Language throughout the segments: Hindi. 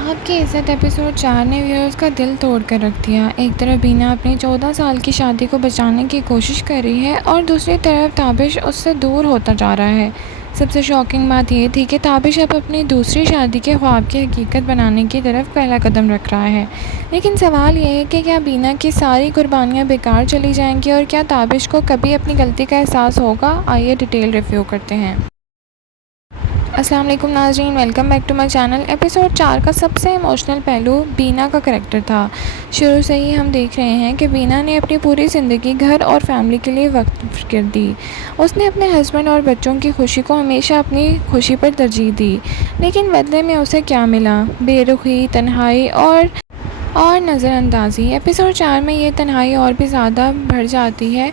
आपकी इज़्ज़त एपिसोड 4 ने व्यूअर्स का दिल तोड़ कर रख दिया। एक तरफ बीना अपनी 14 साल की शादी को बचाने की कोशिश कर रही है और दूसरी तरफ ताबिश उससे दूर होता जा रहा है। सबसे शॉकिंग बात ये थी कि ताबिश अब अपनी दूसरी शादी के ख्वाब की हकीकत बनाने की तरफ पहला कदम रख रहा है। लेकिन सवाल ये है कि क्या बीना की सारी कुर्बानियाँ बेकार चली जाएंगी और क्या ताबिश को कभी अपनी गलती का एहसास होगा? आइए डिटेल रिव्यू करते हैं। अस्सलाम वालेकुम नाज़रीन, welcome back to my channel. Episode 4 का सबसे इमोशनल पहलू बीना का करैक्टर था। शुरू से ही हम देख रहे हैं कि बीना ने अपनी पूरी ज़िंदगी घर और फैमिली के लिए वक्त कर दी। उसने अपने हस्बैंड और बच्चों की खुशी को हमेशा अपनी खुशी पर तरजीह दी, लेकिन बदले में उसे क्या मिला? बेरुखी, तन्हाई और नज़रअंदाज़ी। एपिसोड 4 में ये तन्हाई और भी ज़्यादा बढ़ जाती है।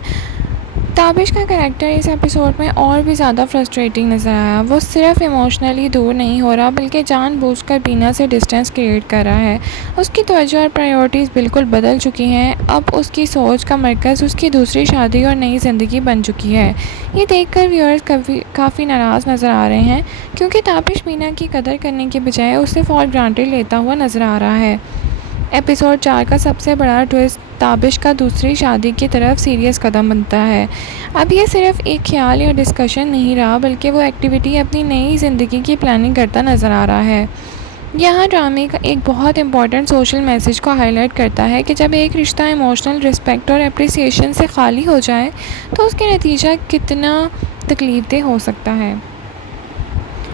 ताबिश का करैक्टर इस एपिसोड में और भी ज़्यादा फ्रस्ट्रेटिंग नज़र आया। वो सिर्फ इमोशनली दूर नहीं हो रहा बल्कि जानबूझकर बीना से डिस्टेंस क्रिएट कर रहा है। उसकी तवज्जो और प्रायोरिटीज़ बिल्कुल बदल चुकी हैं। अब उसकी सोच का मरकज़ उसकी दूसरी शादी और नई ज़िंदगी बन चुकी है। ये देखकर व्यूअर्स काफ़ी नाराज़ नज़र आ रहे हैं, क्योंकि ताबिश बीना की कदर करने के बजाय उसे फॉर ग्रांटेड लेता हुआ नज़र आ रहा है। एपिसोड 4 का सबसे बड़ा ट्विस्ट ताबिश का दूसरी शादी की तरफ सीरियस कदम बनता है। अब ये सिर्फ एक ख्याल या डिस्कशन नहीं रहा, बल्कि वो एक्टिविटी अपनी नई ज़िंदगी की प्लानिंग करता नज़र आ रहा है। यहाँ ड्रामे का एक बहुत इंपॉर्टेंट सोशल मैसेज को हाईलाइट करता है कि जब एक रिश्ता इमोशनल रिस्पेक्ट और अप्रिसिएशन से खाली हो जाए तो उसके नतीजा कितना तकलीफदेह हो सकता है।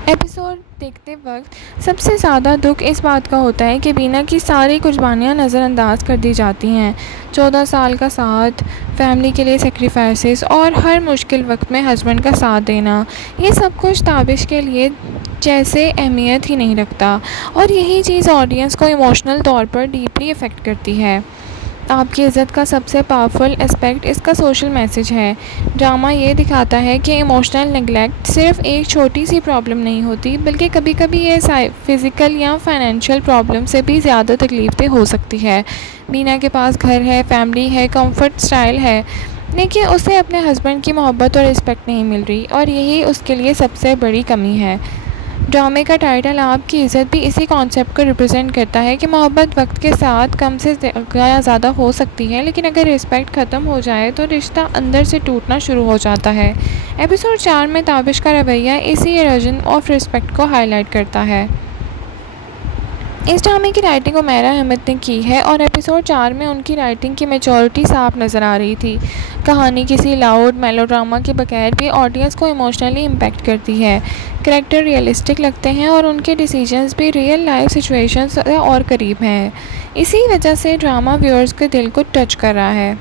एपिसोड देखते वक्त सबसे ज़्यादा दुख इस बात का होता है कि बीना की सारी कुर्बानियाँ नज़रअंदाज कर दी जाती हैं। 14 साल का साथ, फैमिली के लिए सेक्रीफाइसेस और हर मुश्किल वक्त में हस्बैंड का साथ देना, ये सब कुछ ताबिश के लिए जैसे अहमियत ही नहीं रखता, और यही चीज़ ऑडियंस को इमोशनल तौर पर डीपली इफ़ेक्ट करती है। आपकी इज़्ज़त का सबसे पावरफुल एस्पेक्ट इसका सोशल मैसेज है। ड्रामा ये दिखाता है कि इमोशनल नेगलेक्ट सिर्फ एक छोटी सी प्रॉब्लम नहीं होती, बल्कि कभी कभी ये फ़िज़िकल या फाइनेंशियल प्रॉब्लम से भी ज़्यादा तकलीफदेह हो सकती है। बीना के पास घर है, फैमिली है, कंफर्ट स्टाइल है, लेकिन उसे अपने हस्बैंड की मोहब्बत और रिस्पेक्ट नहीं मिल रही, और यही उसके लिए सबसे बड़ी कमी है। ड्रामे का टाइटल आपकी इज़्ज़त भी इसी कॉन्सेप्ट को रिप्रेजेंट करता है कि मोहब्बत वक्त के साथ कम से ज़्यादा हो सकती है, लेकिन अगर रिस्पेक्ट ख़त्म हो जाए तो रिश्ता अंदर से टूटना शुरू हो जाता है। एपिसोड 4 में ताबिश का रवैया इसी इरोजन ऑफ रिस्पेक्ट को हाईलाइट करता है। इस ड्रामे की राइटिंग उमैरा अहमद ने की है, और एपिसोड 4 में उनकी राइटिंग की मैच्योरिटी साफ नज़र आ रही थी। कहानी किसी लाउड मेलोड्रामा के बगैर भी ऑडियंस को इमोशनली इम्पैक्ट करती है। करैक्टर रियलिस्टिक लगते हैं और उनके डिसीजंस भी रियल लाइफ सिचुएशंस से और करीब हैं। इसी वजह से ड्रामा व्यूअर्स के दिल को टच कर रहा है।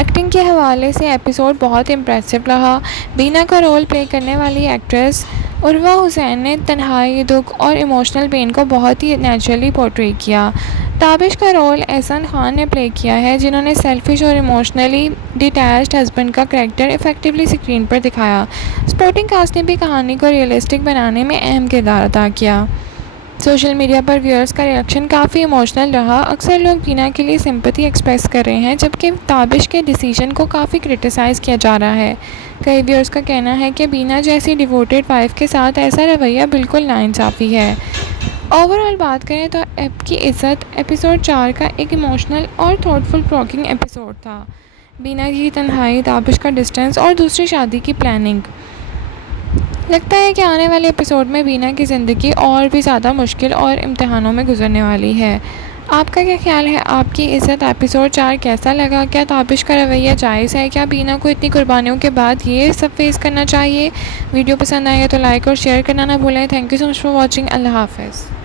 एक्टिंग के हवाले से एपिसोड बहुत इम्प्रेसिव रहा। बीना का रोल प्ले करने वाली एक्ट्रेस उर्वा हुसैन ने तन्हाई, दुख और इमोशनल पेन को बहुत ही नेचुरली पोर्ट्रे किया। ताबिश का रोल एहसान खान ने प्ले किया है, जिन्होंने सेल्फिश और इमोशनली डिटैच्ड हस्बैंड का करैक्टर इफेक्टिवली स्क्रीन पर दिखाया। सपोर्टिंग कास्ट ने भी कहानी को रियलिस्टिक बनाने में अहम किरदार अदा किया। सोशल मीडिया पर व्यूअर्स का रिएक्शन काफ़ी इमोशनल रहा। अक्सर लोग बीना के लिए सिंपैथी एक्सप्रेस कर रहे हैं, जबकि ताबिश के डिसीजन को काफ़ी क्रिटिसाइज़ किया जा रहा है। कई व्यूअर्स का कहना है कि बीना जैसी डिवोटेड वाइफ के साथ ऐसा रवैया बिल्कुल नाइंसाफ़ी है। ओवरऑल बात करें तो आपकी इज़्ज़त एपिसोड 4 का एक इमोशनल और थॉटफुल प्रोकिंग एपिसोड था। बीना की तन्हाई, ताबिश का डिस्टेंस और दूसरी शादी की प्लानिंग। लगता है कि आने वाले एपिसोड में बीना की ज़िंदगी और भी ज़्यादा मुश्किल और इम्तिहानों में गुजरने वाली है। आपका क्या ख्याल है? आपकी इज़्ज़त एपिसोड 4 कैसा लगा? क्या ताबिश का रवैया जायज़ है? क्या बीना को इतनी कुर्बानियों के बाद ये सब फेस करना चाहिए? वीडियो पसंद आए तो लाइक और शेयर करना ना भूलें। Thank you so much for watching. अल्लाह हाफ़िज़।